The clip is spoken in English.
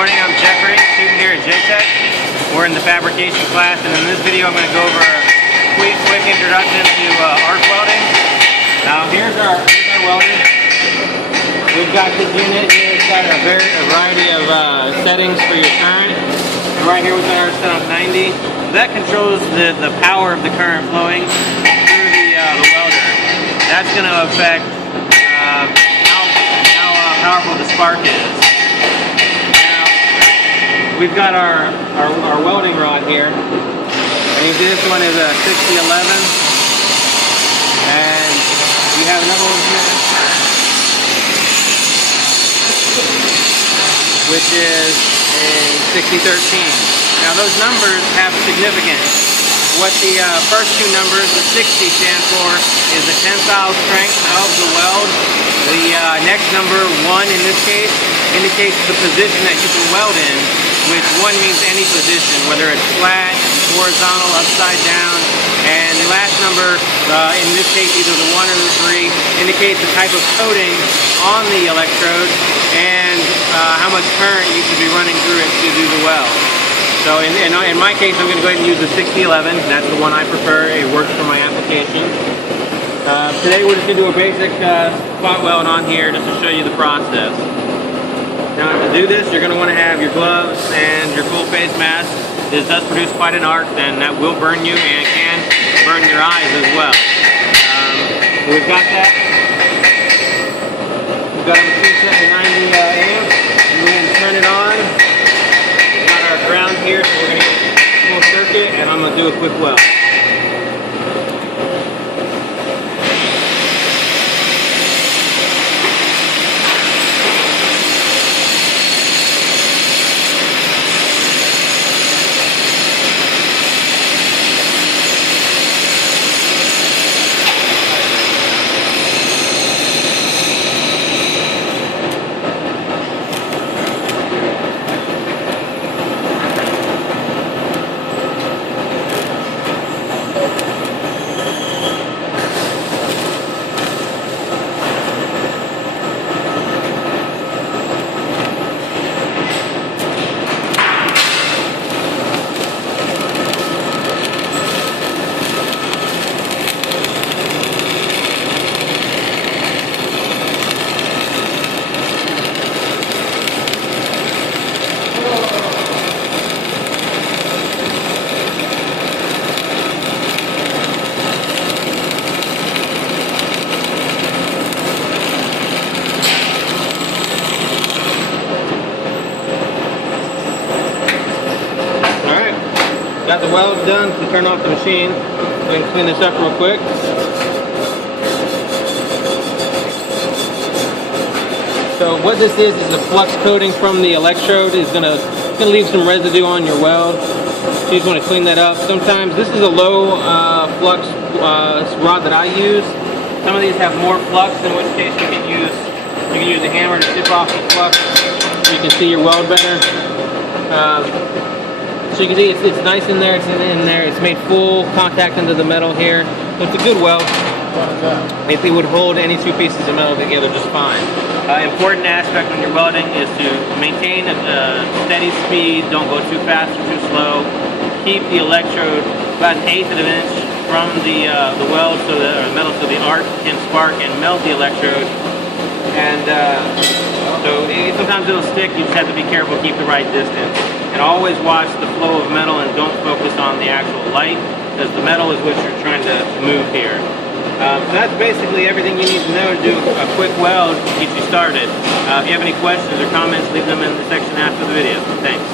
morning, I'm Jeffrey, student here at JTech. We're in the fabrication class, and in this video I'm going to go over a quick introduction to arc welding. Now here's our welding. We've got this unit here. It's got a variety of settings for your current. And right here we've got our set on 90. That controls the power of the current flowing through the welder. That's going to affect how powerful the spark is. We've got our welding rod here. I think this one is a 6011, and we have another one here, which is a 6013. Now those numbers have significance. What the first two numbers, the 60 stands for, is the tensile strength of the weld. The next number, 1 in this case, indicates the position that you can weld in, which 1 means any position, whether it's flat, horizontal, upside down. And the last number, in this case either the 1 or the 3, indicates the type of coating on the electrode and how much current you should be running through it to do the weld. So in my case, I'm going to go ahead and use the 6011. That's the one I prefer. It works for my application. Today we're just going to do a basic spot weld on here just to show you the process. Now to do this, you're going to want to have your gloves and your full face mask. This does produce quite an arc, and that will burn you and can burn your eyes as well. We've got that. We've got a machine set to 90 amps. We're going to turn it on. Ground here, so we're going to get full circuit, and I'm going to do a quick weld. Got the weld done, so turn off the machine. We can clean this up real quick. So what this is the flux coating from the electrode. Is gonna leave some residue on your weld. So you just want to clean that up. Sometimes this is a low flux rod that I use. Some of these have more flux, in which case you can use a hammer to chip off the flux so you can see your weld better. So you can see it's nice in there, it's in there, it's made full contact into the metal here. So it's a good weld. It would hold any two pieces of metal together just fine. Important aspect when you're welding is to maintain a steady speed, don't go too fast or too slow. Keep the electrode about 1/8 of an inch from the weld or the metal, so the arc can spark and melt the electrode. And sometimes it'll stick, you just have to be careful, keep the right distance. And always watch the flow of metal and don't focus on the actual light, because the metal is what you're trying to move here. So that's basically everything you need to know to do a quick weld to get you started. If you have any questions or comments, leave them in the section after the video. Thanks.